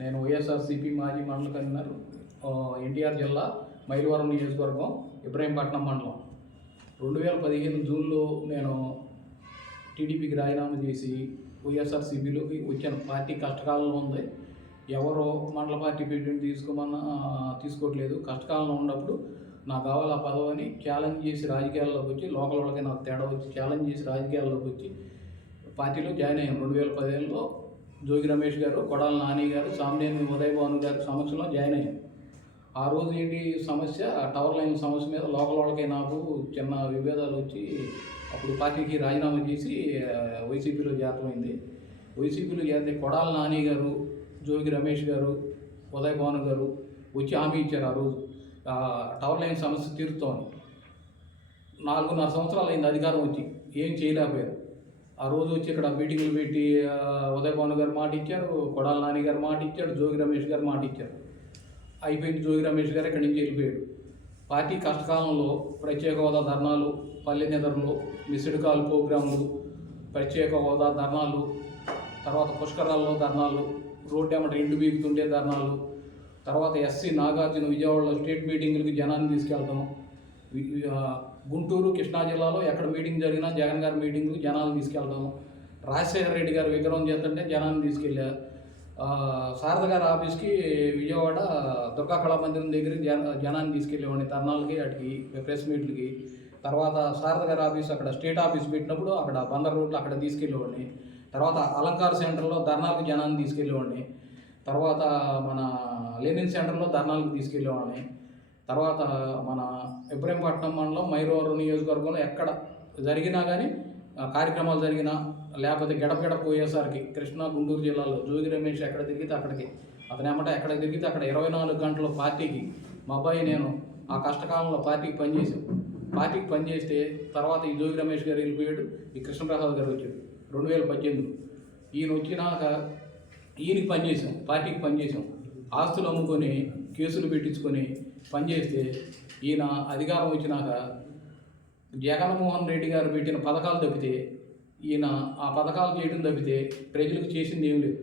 నేను వైఎస్ఆర్సీపీ మాజీ మండల కన్వీనర్ ఎన్టీఆర్ జిల్లా మైలవరం నియోజకవర్గం ఇబ్రాహీంపట్నం మండలం. రెండు వేల పదిహేను జూన్లో నేను టీడీపీకి రాజీనామా చేసి వైఎస్ఆర్సీపీలోకి వచ్చిన పార్టీ కష్టకాలంలో ఉంది. ఎవరు మండల పార్టీ పెట్టిన తీసుకోమన్నా తీసుకోవట్లేదు. కష్టకాలంలో ఉన్నప్పుడు నాకు కావాలి ఆ పదవిని ఛాలెంజ్ చేసి రాజకీయాల్లోకి వచ్చి లోకల్ వాళ్ళకి నాకు తేడా వచ్చి ఛాలెంజ్ చేసి రాజకీయాల్లోకి వచ్చి పార్టీలో జాయిన్ అయ్యాను. రెండు వేల పదిహేనులో జోగి రమేష్ గారు కొడాల నాని గారు సామినేని ఉదయ్ భాను గారి జాయిన్ అయ్యాను ఆ రోజు ఏంటి సమస్య? టవర్ లైన్ సమస్య మీద లోకల్ వాళ్ళకి నాకు చిన్న విభేదాలు వచ్చి అప్పుడు పార్టీకి రాజీనామా చేసి వైసీపీలో జాతమైంది. వైసీపీలో చేరితే కొడాల నాని గారు జోగి రమేష్ గారు ఉదయ్ భాను గారు వచ్చి హామీ ఇచ్చారు ఆ రోజు. ఆ, టవర్ లైన్ సమస్య తీరుతోంది. నాలుగున్నర సంవత్సరాలు అయింది అధికారం వచ్చి. ఏం చేయలేకపోయారు. ఆ రోజు వచ్చి ఇక్కడ మీటింగ్లు పెట్టి ఆ, భాను గారు మాట ఇచ్చారు కొడాల నాని గారు మాట ఇచ్చాడు జోగి రమేష్ గారు మాట ఇచ్చారు. అయిపోయింది జోగి రమేష్ గారు ఇక్కడి నుంచి వెళ్ళిపోయాడు. పార్టీ కష్టకాలంలో ప్రత్యేక హోదా ధర్నాలు పల్లె నిద్రలు మిస్డ్ కాల్ ప్రోగ్రాములు ప్రత్యేక హోదా ధర్నాలు తర్వాత పుష్కరాల్లో ధర్నాలు రోడ్డు ఎమ్మట ఇంటి బీగుతుండే ధర్నాలు తర్వాత ఎస్సీ నాగార్జున విజయవాడలో స్టేట్ మీటింగులకు జనాన్ని తీసుకెళ్తాం గుంటూరు కృష్ణా జిల్లాలో ఎక్కడ మీటింగ్ జరిగినా జగన్ గారి మీటింగ్ జనాలను తీసుకెళ్ళడం రాజశేఖర రెడ్డి గారు విగ్రహం చేస్తుంటే జనాన్ని తీసుకెళ్ళా. శారద గారి ఆఫీస్కి విజయవాడ దుర్గా కళా మందిరం దగ్గరికి జన జనాన్ని తీసుకెళ్ళేవాడిని ధర్నాలకి వాటికి ప్రెస్ మీట్లకి. తర్వాత శారద గారి ఆఫీస్ అక్కడ స్టేట్ ఆఫీస్ పెట్టినప్పుడు అక్కడ బందర్ రూట్లో అక్కడ తీసుకెళ్ళేవాడిని. తర్వాత అలంకార సెంటర్లో ధర్నాలకు జనాన్ని తీసుకెళ్ళేవాడిని. తర్వాత మన లెనిన్ సెంటర్లో ధర్నాలకు తీసుకెళ్ళేవాడిని. తర్వాత మన ఇబ్రహీంపట్నం మండలం మైరూరు నియోజకవర్గంలో ఎక్కడ జరిగినా కానీ కార్యక్రమాలు జరిగినా లేకపోతే గడప గడప పోయేసరికి కృష్ణా గుంటూరు జిల్లాలో జోగి రమేష్ ఎక్కడ తిరిగితే అక్కడికి అతను ఏమంటే ఎక్కడ తిరిగితే అక్కడ ఇరవై నాలుగు గంటలు పార్టీకి మా అబ్బాయి నేను ఆ కష్టకాలంలో పార్టీకి పనిచేసాం పార్టీకి పనిచేస్తే తర్వాత ఈ జోగి రమేష్ గారు వెళ్ళిపోయాడు ఈ కృష్ణప్రసాద్ గారు వచ్చాడు రెండు వేల పద్దెనిమిదిలో. ఈయన వచ్చినాక ఈయనకి పనిచేసాం పార్టీకి పనిచేసాం ఆస్తులు అమ్ముకొని కేసులు పెట్టించుకొని పనిచేస్తే ఈయన అధికారం వచ్చినాక జగన్మోహన్ రెడ్డి గారు పెట్టిన పథకాలు తప్పితే ఈయన ఆ పథకాలు చేయడం తప్పితే ప్రజలకు చేసింది ఏం లేదు.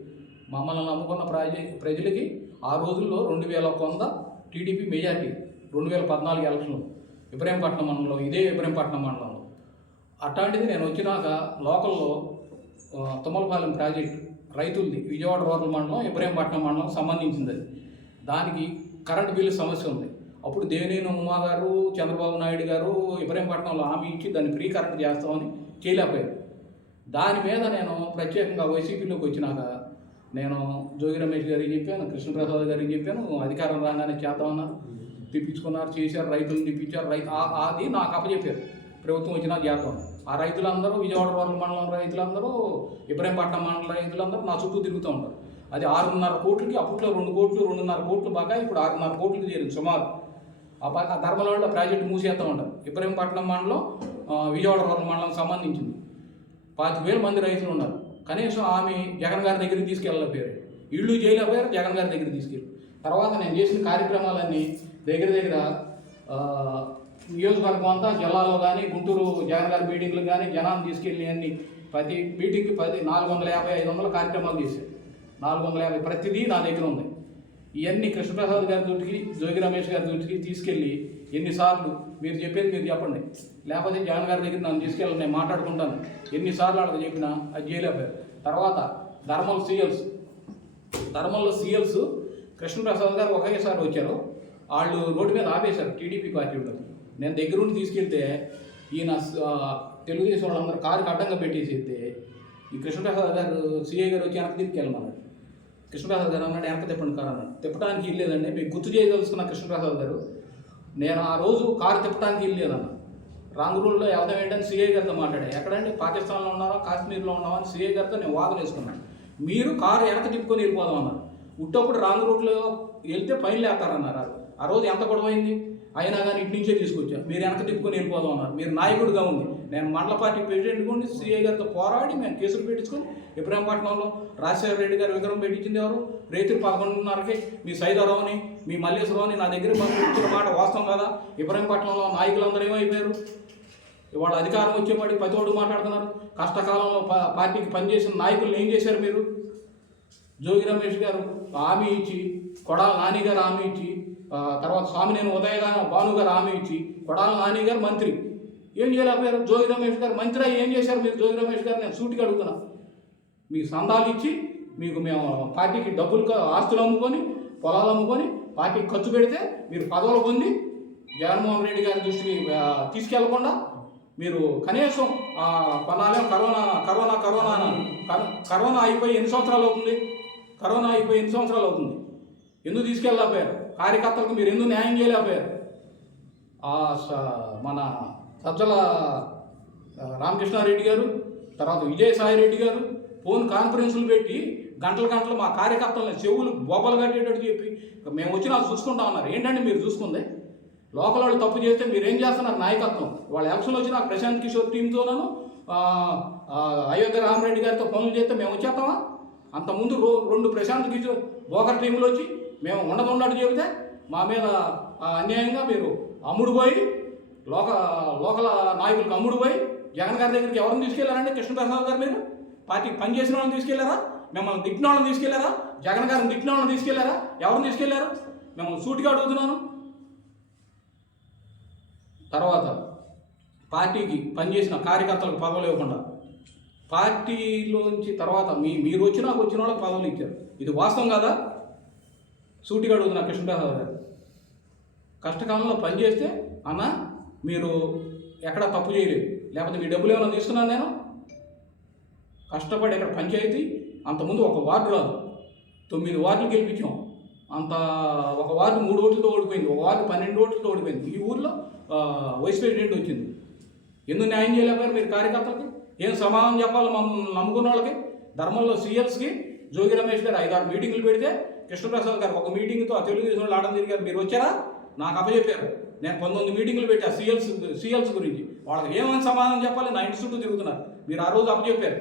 మమ్మల్ని నమ్ముకున్న ప్రజ ప్రజలకి ఆ రోజుల్లో రెండు వేల వంద టీడీపీ మెజార్టీ రెండు వేల పద్నాలుగు ఎలక్షన్లు ఇబ్రాహీంపట్నం మండలంలో ఇదే ఇబ్రాహీంపట్నం మండలంలో. అట్లాంటిది నేను వచ్చినాక లోకల్లో తుమ్మలపాలెం ప్రాజెక్ట్ రైతులది విజయవాడ రూరల్ మండలం ఇబ్రహీంపట్నం మండలం సంబంధించింది అది. దానికి కరెంటు బిల్లు సమస్య ఉంది. అప్పుడు దేవినేని ఉమా గారు చంద్రబాబు నాయుడు గారు ఇబ్రహీంపట్నంలో హామీ ఇచ్చి దాన్ని ఫ్రీ కరెంట్ చేస్తామని చేయలేకపోయారు దాని మీద నేను ప్రత్యేకంగా వైసీపీలోకి వచ్చినాక నేను జోగి రమేష్ గారికి చెప్పాను కృష్ణప్రసాద్ గారికి చెప్పాను అధికారం రాగానే చేద్దామన్నారు. తెప్పించుకున్నారు చేశారు రైతులను తెప్పించారు రై అది నాకు అప్పచెప్పారు. ప్రభుత్వం వచ్చినా చేద్దాం. ఆ రైతులందరూ విజయవాడ రూరల్ మండలం రైతులందరూ ఇబ్రహీంపట్నం మండలం రైతులందరూ నా చుట్టూ తిరుగుతూ ఉంటారు. అది ఆరున్నర కోట్లకి అప్పట్లో రెండు కోట్లు రెండున్నర కోట్లు బాగా ఇప్పుడు ఆరున్నర కోట్లు చేరింది సుమారు. ఆ ప- ఆ ప్రాజెక్టు మూసేస్తూ ఉంటారు ఇబ్రహీంపట్నం మండలం విజయవాడ రూరల్ మండలం సంబంధించింది. పాతిక వేల మంది రైతులు ఉన్నారు. కనీసం ఆమె జగన్ గారి దగ్గరికి తీసుకెళ్ళలేకపోయారు. ఇళ్ళు చేయలేకపోయారు జగన్ గారి దగ్గరికి తీసుకెళ్ళి. తర్వాత నేను చేసిన కార్యక్రమాలన్నీ దగ్గర దగ్గర నియోజకవర్గం అంతా జిల్లాలో కానీ గుంటూరు జగన్ గారి మీటింగ్లు కానీ జనాన్ని తీసుకెళ్ళి అన్ని ప్రతి మీటింగ్కి పది నాలుగు వందల యాభై ఐదు వందల కార్యక్రమాలు చేశారు. నాలుగు వందల యాభై ప్రతిదీ నా దగ్గర ఉంది. ఇవన్నీ కృష్ణప్రసాద్ గారి దృష్టికి జోగి రమేష్ గారి దృష్టికి తీసుకెళ్ళి ఎన్నిసార్లు మీరు చెప్పేది మీరు చెప్పండి. లేకపోతే జగన్ గారి దగ్గర నన్ను తీసుకెళ్ళి నేను మాట్లాడుకుంటాను. ఎన్నిసార్లు వాళ్ళకి చెప్పినా అది చేయలేకపోయారు తర్వాత ధర్మల్ సీఎల్స్. ధర్మల్లో సీఎల్స్ కృష్ణప్రసాద్ గారు ఒకేసారి వచ్చారు. వాళ్ళు రోడ్డు మీద ఆపేశారు టీడీపీ పార్టీ వాళ్ళు. నేను దగ్గరుండి తీసుకెళ్తే ఈయన తెలుగుదేశం వాళ్ళందరూ కారుకి అడ్డంగా పెట్టేసి ఈ కృష్ణప్రసాద్ గారు సీఏ గారు వచ్చి వెనక్కి తీసుకెళ్ళమన్నాడు కృష్ణరాజు గారు అన్నాడు వెనక తిప్పండి కారు అన్నాడు. తిప్పడానికి ఇల్లేదండి మీకు గుర్తు చేయదలుచుకున్న కృష్ణరాజు గారు నేను ఆ రోజు కారు తిప్పడానికి ఇల్లేదన్న రాంగ్ రూల్లో వెళ్దాం ఏంటని సిఐ గారితో మాట్లాడాను ఎక్కడండి? పాకిస్తాన్లో ఉన్నావా? కాశ్మీర్లో ఉన్నావా? అని సిఐ గారితో నేను వాదన వేసుకున్నాను. మీరు కారు వెనక తిప్పుకొని వెళ్ళిపోదాం అన్నారు. ఉట్టప్పుడు రాంగ్ రూట్లో వెళ్తే పైన లేస్తారన్నారు ఆ రోజు ఎంత గొడవైంది? అయినా కానీ ఇటు నుంచే తీసుకొచ్చా. మీరు వెనక తిప్పుకొని వెళ్ళిపోదాం అన్నారు. మీరు నాయకుడిగా ఉంది. నేను మండల పార్టీ ప్రెసిడెంట్ ఉండి సీఏ గారితో పోరాడి మేము కేసులు పెట్టించుకొని ఇబ్రహీంపట్నంలో రాజశేఖర రెడ్డి గారు విగ్రహం పెట్టించింది ఎవరు? రైతులు పదకొండున్నరకి మీ సైదారావుని మీ మల్లేశ్వరరావుని నా దగ్గర పంపించిన మాట వాస్తవం కదా? ఇబ్రహీంపట్నంలో నాయకులందరూ ఏమైపోయారు? ఇవాళ అధికారం వచ్చేపాటి ప్రతి మాట్లాడుతున్నారు. కష్టకాలంలో పార్టీకి పనిచేసిన నాయకులు ఏం చేశారు మీరు? జోగి రమేష్ గారు హామీ ఇచ్చి కొడాల నాని గారు హామీ ఇచ్చి తర్వాత స్వామినేని ఉదయ గారు భాను గారు హామీ ఇచ్చి కొడాల నాని గారు మంత్రి. ఏం చేయలేకపోయారు? జోగి రమేష్ గారు మంత్రి ఏం చేశారు మీరు? జోగి రమేష్ గారు నేను సూటికి అడుగుతున్నా. మీకు సందాలు ఇచ్చి మీకు మేము పార్టీకి డబ్బులు ఆస్తులు అమ్ముకొని పొలాలు అమ్ముకొని పార్టీకి ఖర్చు పెడితే మీరు పదవులు పొంది జగన్మోహన్ రెడ్డి గారి దృష్టికి తీసుకెళ్ళకుండా మీరు కనీసం కొనాలే కరోనా కరోనా కరోనా కరోనా అయిపోయి ఎన్ని సంవత్సరాలు అవుతుంది? కరోనా అయిపోయి ఎన్ని సంవత్సరాలు అవుతుంది? ఎందుకు తీసుకెళ్ళలేకపోయారు? కార్యకర్తలకు మీరు ఎందుకు న్యాయం చేయలేకపోయారు? మన సజ్జల రామకృష్ణారెడ్డి గారు తర్వాత విజయసాయి రెడ్డి గారు ఫోన్ కాన్ఫరెన్సులు పెట్టి గంటల గంటలు మా కార్యకర్తలను చెవులు బొబ్బలు కట్టేటట్టు చెప్పి మేము వచ్చినా చూసుకుంటా ఉన్నారు. ఏంటంటే మీరు చూసుకుంది? లోకల్ వాళ్ళు తప్పు చేస్తే మీరేం చేస్తున్నారు నాయకత్వం? వాళ్ళ ఎలక్షన్ వచ్చిన ప్రశాంత్ కిషోర్ టీంతోనూ అయోధ్య రామరెడ్డి గారితో పనులు చేస్తే మేము వచ్చేస్తామా? అంతకుముందు రో రెండు ప్రశాంత్ కిషోర్ బోకర్ టీంలు వచ్చి మేము ఉండదు ఉన్నట్టు చెబితే మా మీద అన్యాయంగా మీరు అమ్ముడు పోయి లోక లోకల నాయకులకు అమ్ముడు పోయి జగన్ గారి దగ్గరికి ఎవరిని తీసుకెళ్ళారండి? కృష్ణప్రసాద్ గారు మీరు పార్టీకి పనిచేసిన వాళ్ళని తీసుకెళ్ళారా? మిమ్మల్ని తిట్టిన వాళ్ళని తీసుకెళ్ళారా? జగన్ గారిని తిట్టిన వాళ్ళని తీసుకెళ్ళారా? ఎవరిని తీసుకెళ్ళారు? మిమ్మల్ని సూటిగా అడుగుతున్నాను. తర్వాత పార్టీకి పనిచేసిన కార్యకర్తలకు పదవులు ఇవ్వకుండా పార్టీలోంచి తర్వాత మీ మీరు వచ్చి వచ్చిన వాళ్ళకి పదవులు ఇచ్చారు. ఇది వాస్తవం కాదా? సూటిగా అడుగుతున్నా కృష్ణప్రసాద్ గారు. కష్టకాలంలో పనిచేస్తే అన్న మీరు ఎక్కడ తప్పు చేయలేదు. లేకపోతే మీ డబ్బులు ఏమైనా తీసుకున్నాను నేను? కష్టపడి ఇక్కడ పంచాయతీ అంతకుముందు ఒక వార్డు రాదు. తొమ్మిది వార్డులు గెలిపించాం. అంత ఒక వార్డు మూడు ఓట్లతో ఓడిపోయింది. ఒక వార్డు పన్నెండు ఓట్లతో ఓడిపోయింది. ఈ ఊర్లో వైస్ ప్రెసిడెంట్ వచ్చింది. ఎందుకు న్యాయం చేయలేకపోయారు మీరు కార్యకర్తలకి? ఏం సమాధానం చెప్పాలి మమ్మల్ని నమ్ముకున్న వాళ్ళకి? ధర్మంలో సీఎల్స్కి జోగి రమేష్ గారు ఐదారు మీటింగులు పెడితే కృష్ణప్రసాద్ గారు ఒక మీటింగ్తో ఆ తెలుగుదేశం వాళ్ళు ఆడడం జరిగారు. మీరు వచ్చారా? నాకు అప్పచెప్పారు. నేను పంతొమ్మిది మీటింగ్లు పెట్టా సీఎల్స్ సీఎల్స్ గురించి. వాళ్ళకి ఏమని సమాధానం చెప్పాలి? నా ఇంటి చుట్టూ తిరుగుతున్నారు. మీరు ఆ రోజు అప్పచెప్పారు.